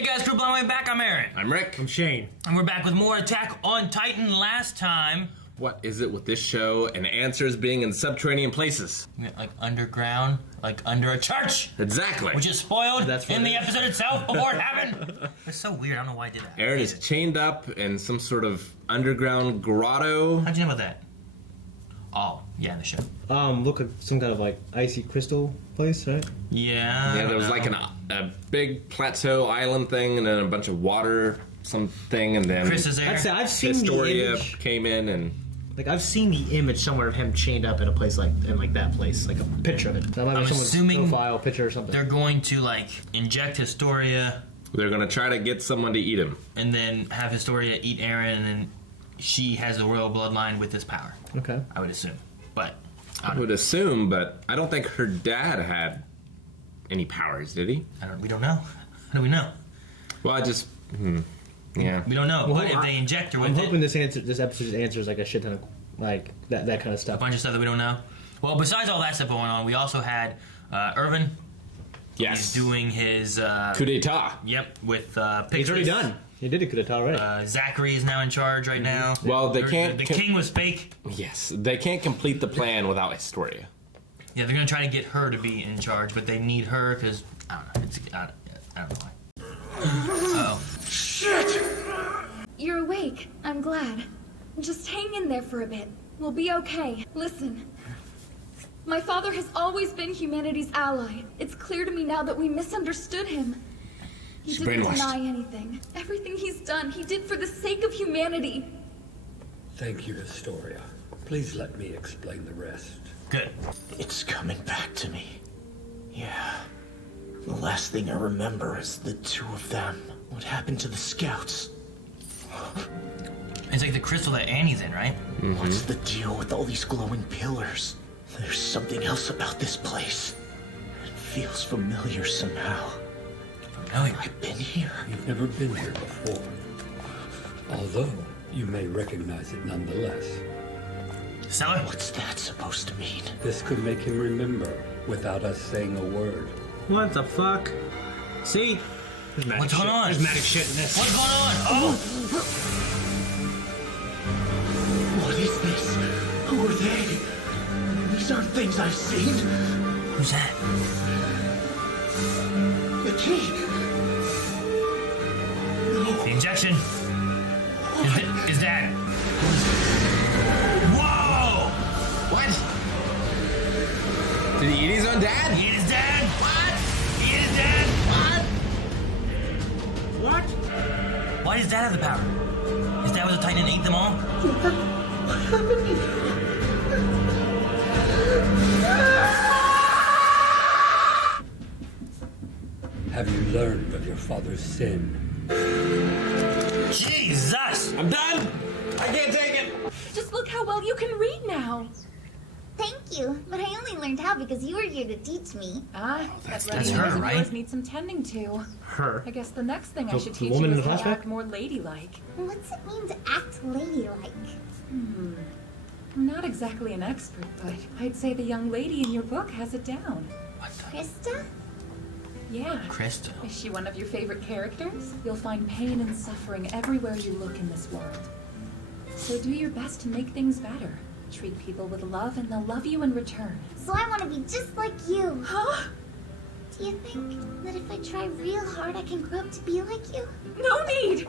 Hey guys, Crew Blown Way back. I'm Aaron. I'm Rick. I'm Shane. And we're back with more Attack on Titan. Last time, What is it with this show and answers being in subterranean places? we went like underground, like under a church, Exactly. which is spoiled That's what in it the is. episode itself before it happened. It's so weird. I don't know why I did that. Aaron is chained up in some sort of underground grotto. How'd you know about that? Oh, yeah, in the show. Look at some kind of like icy crystal place, right? Yeah. Yeah, there was like a big plateau island thing and then a bunch of water something and then Chris is there. I've seen the Historia image. came in and Like I've seen the image somewhere of him chained up in a place like that place, like a picture of it. That might be I'm someone's assuming profile picture or something. They're going to like inject Historia they're gonna try to get someone to eat him. and then have Historia eat Eren, and then she has the royal bloodline with this power. Okay. I would assume, but I would assume, but I don't think her dad had any powers, did he? we don't know. How do we know? Well, I just, yeah. We don't know. Well, but if they inject her with I'm hoping it, this episode answers like a shit ton of like that kind of a stuff. bunch of stuff that we don't know. Well, besides all that stuff going on, we also had Irvin. Yes. He's doing his Coup d'etat. Yep, with He's already Pixis. done. He did a coup d'etat already. Zachary is now in charge right now. Well, they can't. The king was fake. Yes, they can't complete the plan without Historia. Yeah, they're gonna try to get her to be in charge, but they need her because I don't know. I don't know why. Oh. You're awake. I'm glad. Just hang in there for a bit. We'll be okay. Listen. My father has always been humanity's ally. It's clear to me now that we misunderstood him. He She's didn't brainwashed. deny anything. Everything he's done, he did for the sake of humanity. Thank you, Historia. Please let me explain the rest. Good. It's coming back to me. Yeah. The last thing I remember is the two of them. What happened to the scouts? It's like the crystal that Annie's in, right? What's the deal with all these glowing pillars? There's something else about this place. It feels familiar somehow. Familiar. I've been here. You've never been here before. Although, you may recognize it nonetheless. Stellar. What's that supposed to mean? This could make him remember without us saying a word. What the fuck? See? There's magic What's going shit. on? There's magic shit in this. What's going on? Oh! What is this? Who are they? These aren't things I've seen. Who's that? The key. The injection. Is that? Whoa! What? Did he eat his own dad? He ate his dad. What? He ate his dad. What? Why does dad have the power? His dad was a Titan and ate them all? Have you learned of your father's sin? Jesus! I'm done! I can't take it! Just look how well you can read now. Thank you, but I only learned how because you were here to teach me. That's That her, nose of right? yours needs some tending to. Her. I guess the next thing I The- should the teach woman you in is the how to flashback? act more ladylike. What's it mean to act ladylike? I'm not exactly an expert, but I'd say the young lady in your book has it down. What the? Krista? Yeah. Krista. Is she one of your favorite characters? You'll find pain and suffering everywhere you look in this world. So do your best to make things better. Treat people with love and they'll love you in return. So I want to be just like you. Huh? Do you think that if I try real hard I can grow up to be like you? No need!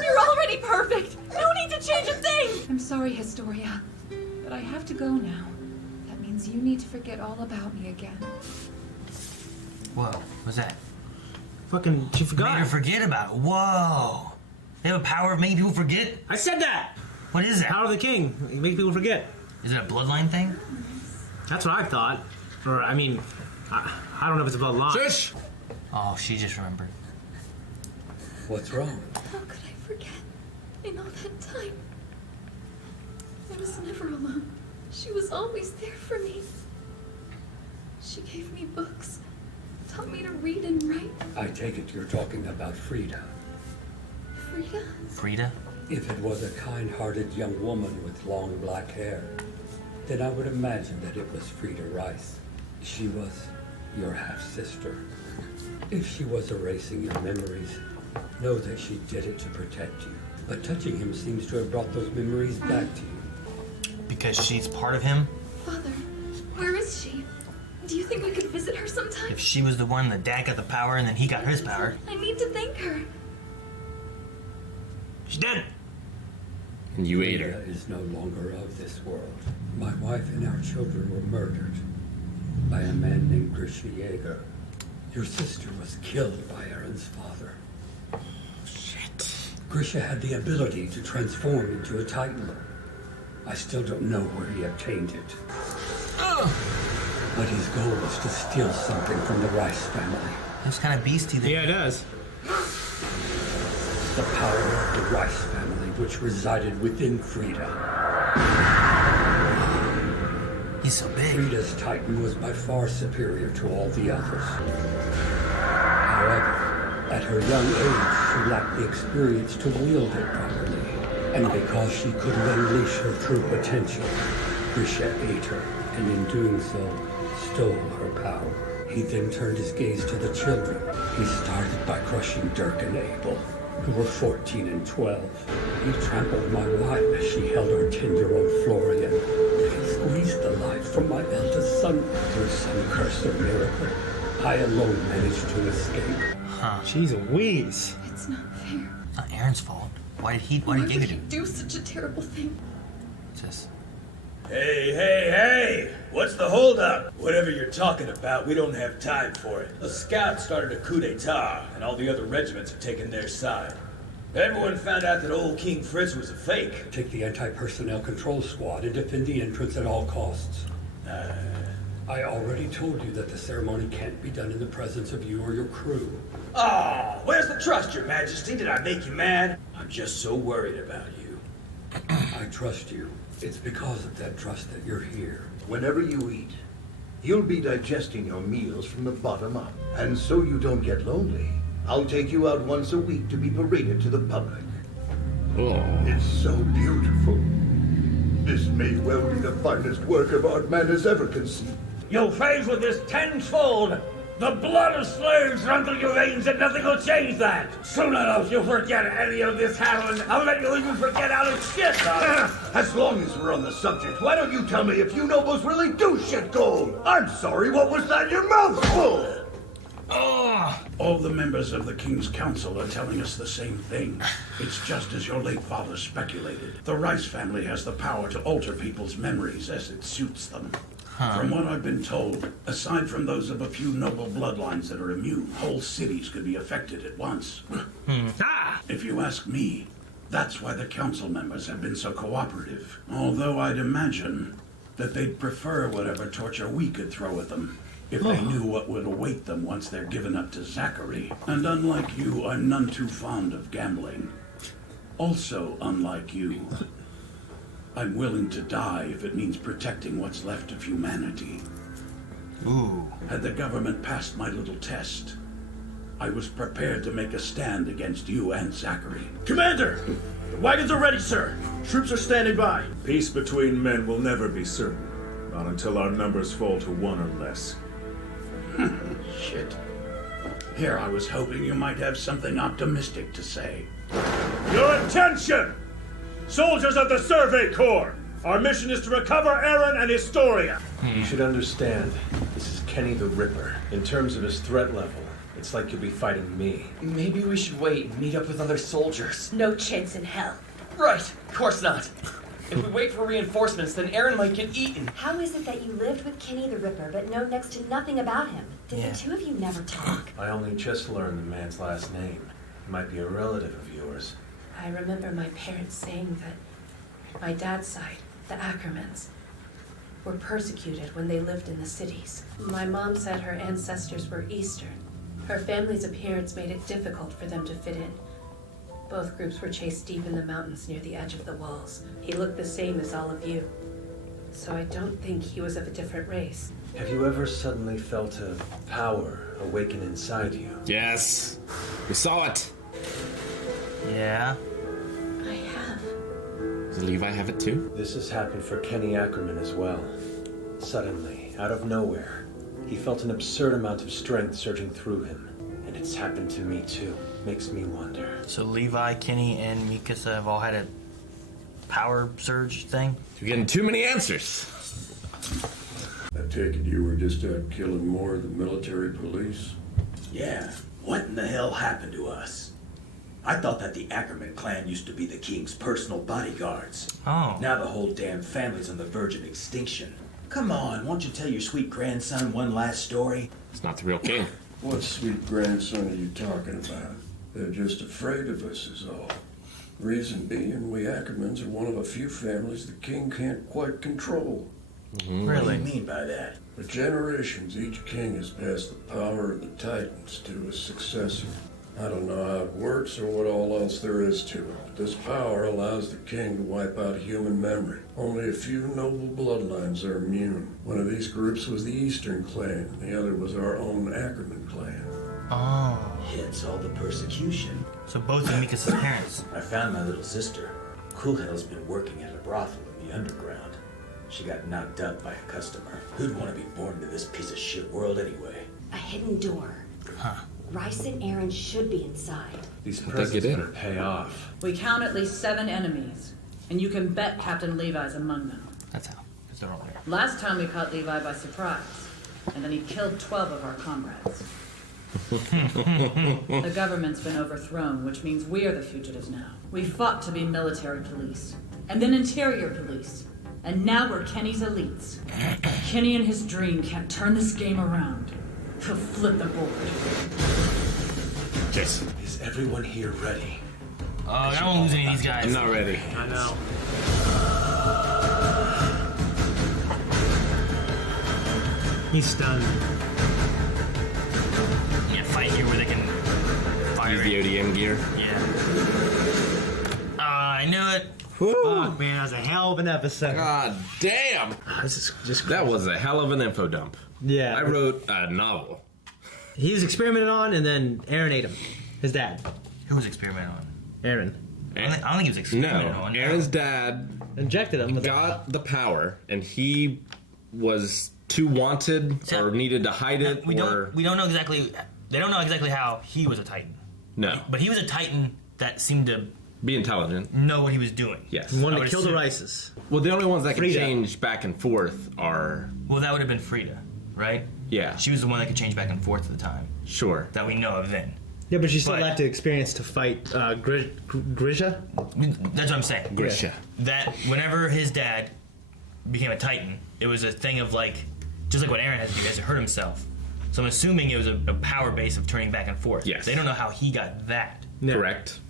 You're already perfect! No need to change a thing! I'm sorry, Historia, but I have to go now. That means you need to forget all about me again. Whoa, what's that? Fucking, she Made forgot. her forget about it. Whoa! They have a power of making people forget? I said that! What is that? Power of the king. He makes people forget. Is it a bloodline thing? That's what I thought. Or, I mean, I don't know if it's a bloodline. Shush! Oh, she just remembered. What's wrong? How could I forget? In all that time, I was never alone. She was always there for me. She gave me books, taught me to read and write. I take it you're talking about Frida. Frida? Frida? If it was a kind-hearted young woman with long black hair, then I would imagine that it was Frida Rice. She was your half-sister. If she was erasing your memories, know that she did it to protect you. But touching him seems to have brought those memories back to you. Because she's part of him? Father, where is she? Do you think we could visit her sometime? If she was the one that Dad got the power and then he got his power. I need to thank her. She's dead. And you ate her. Rita is no longer of this world. My wife and our children were murdered by a man named Grisha Yeager. Your sister was killed by Aaron's father. Shit. Grisha had the ability to transform into a Titan. I still don't know where he obtained it. But his goal was to steal something from the Rice family. Looks kind of beastie there. Yeah, it does. The power of the Rice family, which resided within Frida. He's so big. Frida's Titan was by far superior to all the others. However, at her young age, she lacked the experience to wield it properly. And because she couldn't unleash her true potential, Grisha ate her, and in doing so, stole her power. He then turned his gaze to the children. He started by crushing Dirk and Abel, who were 14 and 12. He trampled my wife as she held our 10-year-old Florian. He squeezed the life from my eldest son. Through some curse or miracle, I alone managed to escape. Jeez Louise. It's not fair. It's not Aaron's fault. Why did he Why would give it he to him? do such a terrible thing? Just Hey! What's the holdup? Whatever you're talking about, we don't have time for it. The scouts started a coup d'etat, and all the other regiments have taken their side. Everyone found out that old King Fritz was a fake. Take the anti-personnel control squad and defend the entrance at all costs. I already told you that the ceremony can't be done in the presence of you or your crew. Oh, where's the trust, Your Majesty? Did I make you mad? I'm just so worried about you. I trust you. It's because of that trust that you're here. Whenever you eat, you'll be digesting your meals from the bottom up. And so you don't get lonely, I'll take you out once a week to be paraded to the public. Oh. It's so beautiful. This may well be the finest work of art man has ever conceived. You'll phase with this tenfold. The blood of slaves run through your veins and nothing will change that. Soon enough you'll forget any of this hassle. I'll let you even forget how to shit. As long as we're on the subject, why don't you tell me if you nobles really do shit gold? I'm sorry, what was that in your mouth full? All the members of the King's Council are telling us the same thing. It's just as your late father speculated. The Rice family has the power to alter people's memories as it suits them. From what I've been told, aside from those of a few noble bloodlines that are immune, whole cities could be affected at once. If you ask me, that's why the council members have been so cooperative. Although I'd imagine that they'd prefer whatever torture we could throw at them, if they knew what would await them once they're given up to Zachary. And unlike you, I'm none too fond of gambling. Also, unlike you, I'm willing to die if it means protecting what's left of humanity. Ooh. Had the government passed my little test, I was prepared to make a stand against you and Zachary. Commander! The wagons are ready, sir. Troops are standing by. Peace between men will never be certain. Not until our numbers fall to 1 or less. Shit. Here I was hoping you might have something optimistic to say. Your attention! Soldiers of the Survey Corps! Our mission is to recover Aaron and Historia. You should understand, this is Kenny the Ripper. In terms of his threat level, it's like you'll be fighting me. Maybe we should wait and meet up with other soldiers. No chance in hell. Right, of course not. If we wait for reinforcements, then Aaron might get eaten. How is it that you lived with Kenny the Ripper but know next to nothing about him? Did the two of you never talk? I only just learned the man's last name. He might be a relative of yours. I remember my parents saying that my dad's side, the Ackermans, were persecuted when they lived in the cities. My mom said her ancestors were Eastern. Her family's appearance made it difficult for them to fit in. Both groups were chased deep in the mountains near the edge of the walls. He looked the same as all of you. So I don't think he was of a different race. Have you ever suddenly felt a power awaken inside you? Yes. We saw it. Yeah. I have. Does Levi have it too? This has happened for Kenny Ackerman as well. Suddenly, out of nowhere, He felt an absurd amount of strength surging through him. And it's happened to me too. Makes me wonder. So Levi, Kenny, and Mikasa have all had a power surge thing? You're getting too many answers. I take it you were just out killing more of the military police? Yeah. What in the hell happened to us? I thought that the Ackerman clan used to be the king's personal bodyguards. Oh. Now the whole damn family's on the verge of extinction. Come on, won't you tell your sweet grandson one last story? It's not the real king. What sweet grandson are you talking about? They're just afraid of us is all. Reason being, we Ackermans are one of a few families the king can't quite control. Mm-hmm. What do you mean by that? For generations, each king has passed the power of the Titans to his successor. I don't know how it works or what all else there is to it, but this power allows the king to wipe out human memory. Only a few noble bloodlines are immune. One of these groups was the Eastern clan, the other was our own Ackerman clan. Oh. Hence all the persecution. So both of Mikasa's parents. I found my little sister. Coolhead's been working at a brothel in the underground. She got knocked up by a customer. Who'd want to be born into this piece of shit world anyway? A hidden door. Huh. Rice and Aaron should be inside. These presents better pay off. We count at least 7 enemies, and you can bet Captain Levi's among them. That's how. Because they're all there. Last time we caught Levi by surprise, and then he killed 12 of our comrades. The government's been overthrown, which means we are the fugitives now. We fought to be military police, and then interior police, and now we're Kenny's elites. Kenny and his dream can't turn this game around. He'll flip the board. Jason. Is everyone here ready? Oh, I don't lose any of these guys. I'm not ready. I know. He's stunned. Yeah, fight here where they can fire Use the ODM gear. Yeah. I knew it. Fuck, man, that was a hell of an episode. God damn. This is just That was a hell of an info dump. Yeah. I wrote a novel. He was experimented on, and then Aaron ate him. His dad. Who was experimenting on? Aaron. I don't think he was experimenting on. No, Aaron's dad injected him. Got the power, and he was too wanted or needed to hide it. We don't know exactly. They don't know exactly how he was a Titan. No, but he was a Titan that seemed to be intelligent, know what he was doing. Yes, He wanted to kill the Rices. Well, the only ones that can Frida. change back and forth are. Well, that would have been Frida, right? Yeah, she was the one that could change back and forth at the time. Sure, that we know of then. Yeah, but she still lacked the experience to fight Grisha. That's what I'm saying. Grisha. That whenever his dad became a Titan, it was a thing of like, just like what Aaron has to do, he has to hurt himself. So I'm assuming it was a power base of turning back and forth. Yes. They don't know how he got that. Correct.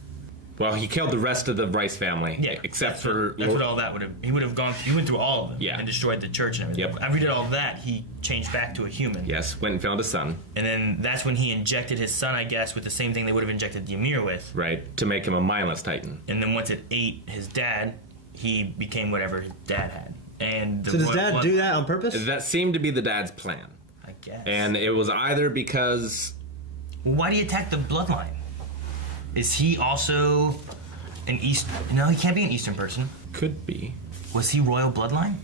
Well, he killed the rest of the Rice family. Yeah, except for that's what all that would have. He would have gone. He went through all of them. Yeah. And destroyed the church and everything. Yep. After he did all of that, he changed back to a human. Yes, went and found a son. And then that's when he injected his son, I guess, with the same thing they would have injected the Ymir with. Right, to make him a mindless Titan. And then once it ate his dad, he became whatever his dad had. And So does Dad do that on purpose? That seemed to be the dad's plan. I guess. And it was either because. Why do you attack the bloodline? Is he also an East? No, he can't be an Eastern person. Could be. Was he royal bloodline?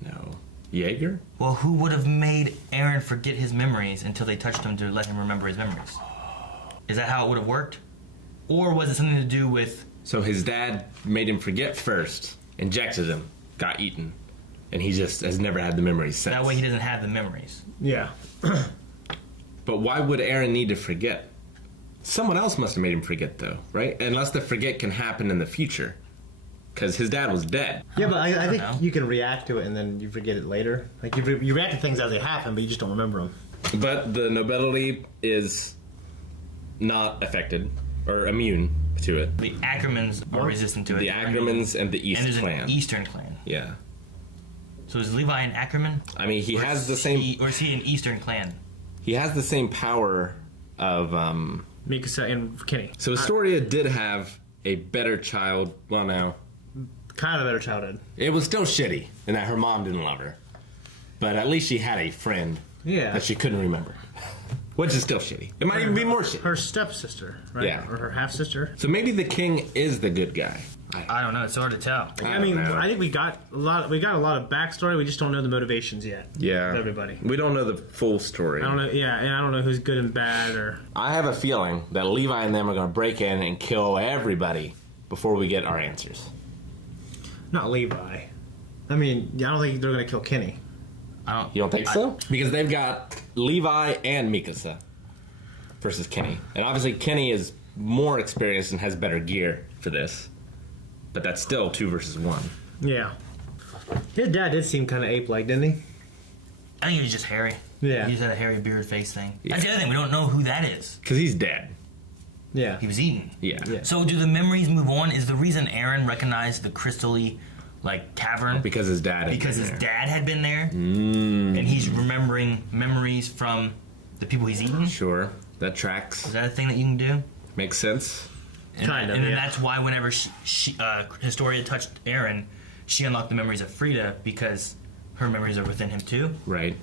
No. Jaeger? Well, who would have made Aaron forget his memories until they touched him to let him remember his memories? Is that how it would have worked? Or was it something to do with... So his dad made him forget first, injected him, got eaten, and he just has never had the memories since. That way he doesn't have the memories. Yeah. But why would Aaron need to forget? Someone else must have made him forget, though, right? Unless the forget can happen in the future. Because his dad was dead. Yeah, but I think you can react to it and then you forget it later. Like you react to things as they happen, but you just don't remember them. But the nobility is not affected or immune to it. The Ackermans are resistant to it. The Ackermans and the East and there's clan. an Eastern clan. Yeah. So is Levi an Ackerman? I mean, he has the same... Or is he an Eastern clan? He has the same power of... Mikasa and Kenny. So Astoria did have a better child... Well, no. Kind of a better childhood. It was still shitty in that her mom didn't love her. But at least she had a friend that she couldn't remember. Which is still shitty. It might even be more shitty. Her stepsister, right? Yeah. Or her half-sister. So maybe the king is the good guy. I don't know. It's hard to tell. I mean, I think we got a lot of backstory. We just don't know the motivations yet. Yeah. Of everybody. We don't know the full story. I don't know. Yeah, and I don't know who's good and bad or. I have a feeling that Levi and them are going to break in and kill everybody before we get our answers. Not Levi. I mean, I don't think they're going to kill Kenny. You don't think so? Because they've got Levi and Mikasa versus Kenny. And obviously Kenny is more experienced and has better gear for this. But that's still 2 versus 1. Yeah. His dad did seem kind of ape-like, didn't he? I think he was just hairy. Yeah. He just had a hairy beard face thing. Yeah. That's the other thing. We don't know who that is. Because he's dead. Yeah. He was eaten. Yeah. So do the memories move on? Is the reason Aaron recognized the crystally cavern because his dad had been there, and he's remembering memories from the people he's eaten? Sure. That tracks. Is that a thing that you can do? Makes sense. And then that's why whenever Historia touched Aaron, she unlocked the memories of Frida because her memories are within him too. Right.